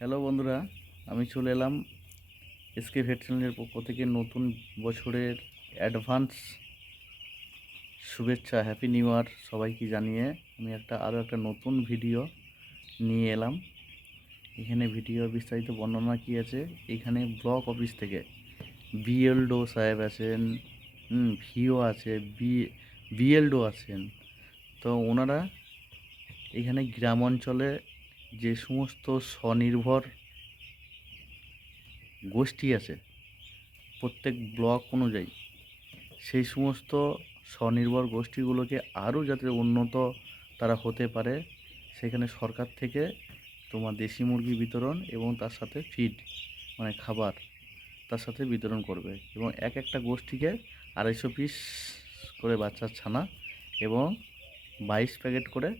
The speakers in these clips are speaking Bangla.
হ্যালো বন্ধুরা, আমি চলে এলাম এসকে ভেট চ্যানেলের পক্ষ থেকে নতুন বছরের অ্যাডভান্স শুভেচ্ছা, হ্যাপি নিউ ইয়ার সবাইকে জানিয়ে আমি একটা আরও একটা নতুন ভিডিও নিয়ে এলাম। এখানে ভিডিও বিস্তারিত বর্ণনা কী আছে? এখানে ব্লক অফিস থেকে বিএলডো সাহেব আছেন ভিও আছে বি, বিএলডো আছেন। তো ওনারা এখানে গ্রাম অঞ্চলে যে সমস্ত স্বনির্ভর গোষ্ঠী আছে, প্রত্যেক ব্লক অনুযায়ী, সেই সমস্ত স্বনির্ভর গোষ্ঠীগুলোকে আরও যাতে উন্নত তারা হতে পারে, সেখানে সরকার থেকে তোমার দেশি মুরগি বিতরণ এবং তার সাথে ফিড মানে খাবার তার সাথে বিতরণ করবে এবং এক একটা গোষ্ঠীকে আড়াইশো পিস করে বাচ্চার ছানা এবং বাইশ প্যাকেট করে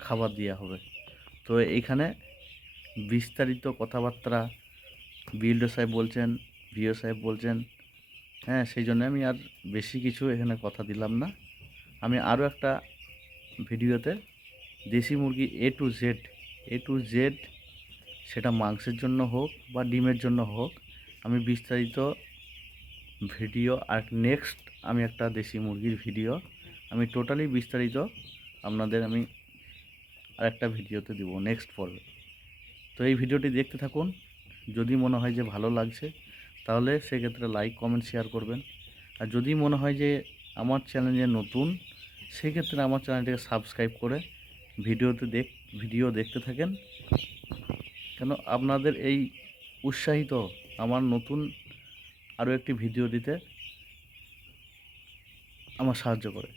খাবার দেওয়া হবে। তো এইখানে বিস্তারিত কথাবার্তা বিএলডো সাহেব বলছেন, ভিও সাহেব বলছেন হ্যাঁ সেই জন্য আমি আর বেশি কিছু এখানে কথা দিলাম না। আমি আরও একটা ভিডিওতে দেশি মুরগি A to Z A to Z সেটা মাংসের জন্য হোক বা ডিমের জন্য হোক, আমি বিস্তারিত ভিডিও আর নেক্সট আমি একটা দেশি মুরগির ভিডিও, আমি টোটালি বিস্তারিত আপনাদের আমি আর একটা ভিডিওতে দিব নেক্সট পর্বে। তো এই ভিডিওটি দেখতে থাকুন। যদি মনে হয় যে ভালো লাগছে, তাহলে সেক্ষেত্রে লাইক কমেন্ট শেয়ার করবেন। আর যদি মনে হয় যে আমার চ্যানেলে নতুন, সেক্ষেত্রে আমার চ্যানেলটিকে সাবস্ক্রাইব করে ভিডিওতে দেখ ভিডিও দেখতে থাকেন। কেন আপনাদের এই উৎসাহিত আমার নতুন আরও একটি ভিডিও দিতে আমার সাহায্য করে।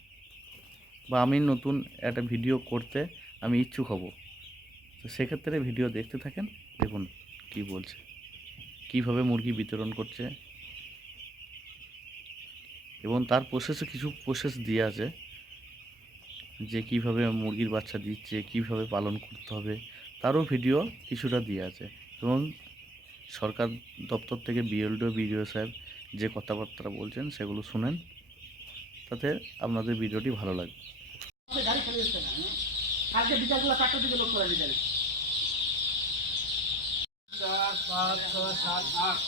বা আমি নতুন একটা ভিডিও করতে আমি ইচ্ছুক হব। তো সেক্ষেত্রে ভিডিও দেখতে থাকেন, দেখুন কি বলছে, কীভাবে মুরগি বিতরণ করছে। এবং তার প্রসেসে কিছু প্রসেস দিয়ে আছে, যে কীভাবে মুরগির বাচ্চা দিচ্ছে, কীভাবে পালন করতে হবে, তারও ভিডিও কিছুটা দিয়ে আছে। এবং সরকার দপ্তর থেকে বিএলডিও, বিডিও সাহেব যে কথাবার্তা বলছেন, সেগুলো শুনেন, তাতে আপনাদের ভিডিওটি ভালো লাগবে। গাড়ি খালি হচ্ছে না হ্যাঁ? কালকে বিকালবেলা চারটার দিকে লোক করে গাড়ি চার পাঁচ ছয় সাত আট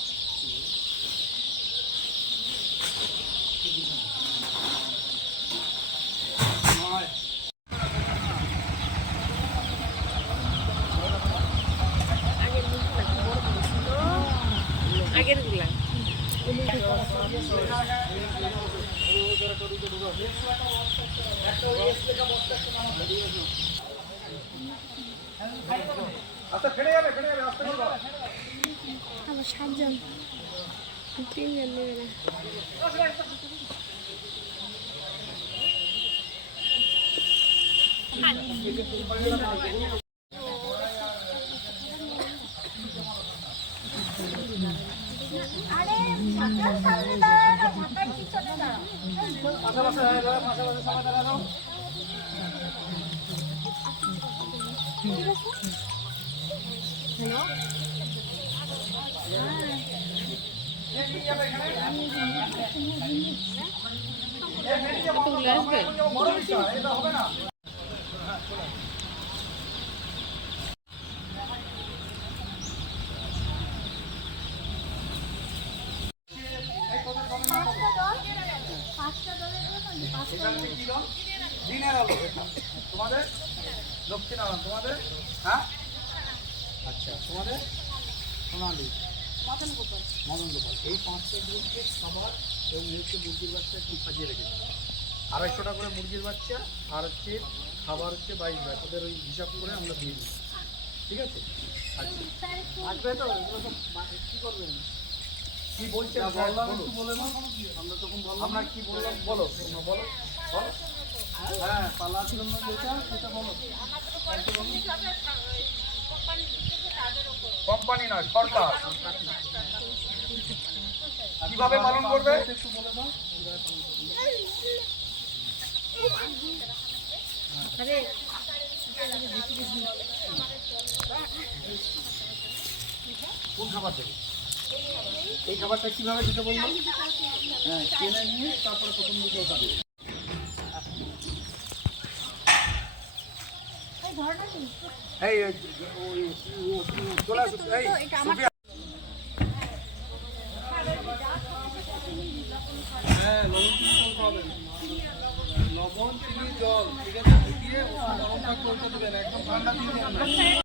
নয় আগের গুলা আচ্ছা আমার সাতজন। তিনজন নেবে না পাশাপাশি হয়ে যাবে পাশাপাশি সবাই দাঁড়া দাও কতগুলো আসবে বড় বিষয় এটা হবে দিনের তোমাদের? দক্ষিণ তোমাদের? হ্যাঁ? আচ্ছা তোমাদের? সোনালি। মদন গোপাল মদন গোপাল এই পাঁচটা গ্রুপকে খাবার এবং হচ্ছে মুরগির বাচ্চা একটু সাজিয়ে রেখেছে আড়াইশো টাকা করে মুরগির বাচ্চা আর হচ্ছে খাবার হচ্ছে বাইশ ভাই ওদের ওই হিসাব করে আমরা দিয়ে দিই। ঠিক আছে? আচ্ছা। আসবে তো? এগুলো তো মা- কি করবেন? কি বলছেন আমরা তখন বললাম আমরা কি বললাম? বলো তোমরা বলো বলো। হ্যাঁ পালার জন্য যেটা সেটা বলো। কোম্পানি নয়, সরকার। কীভাবে পালন করবে? কোন খাবার দেবে এই খাবারটা কীভাবে দিতে বললাম হ্যাঁ কিনে নিয়ে তারপরে প্রথম দিকে এই চলে আসো হ্যাঁ লবণ চিনি জল খাবেন লবণ চিনি জল ঠিক আছে? দিয়ে ওষুধ গরম থাকবে দেবেন একদম ঠান্ডা দিয়ে।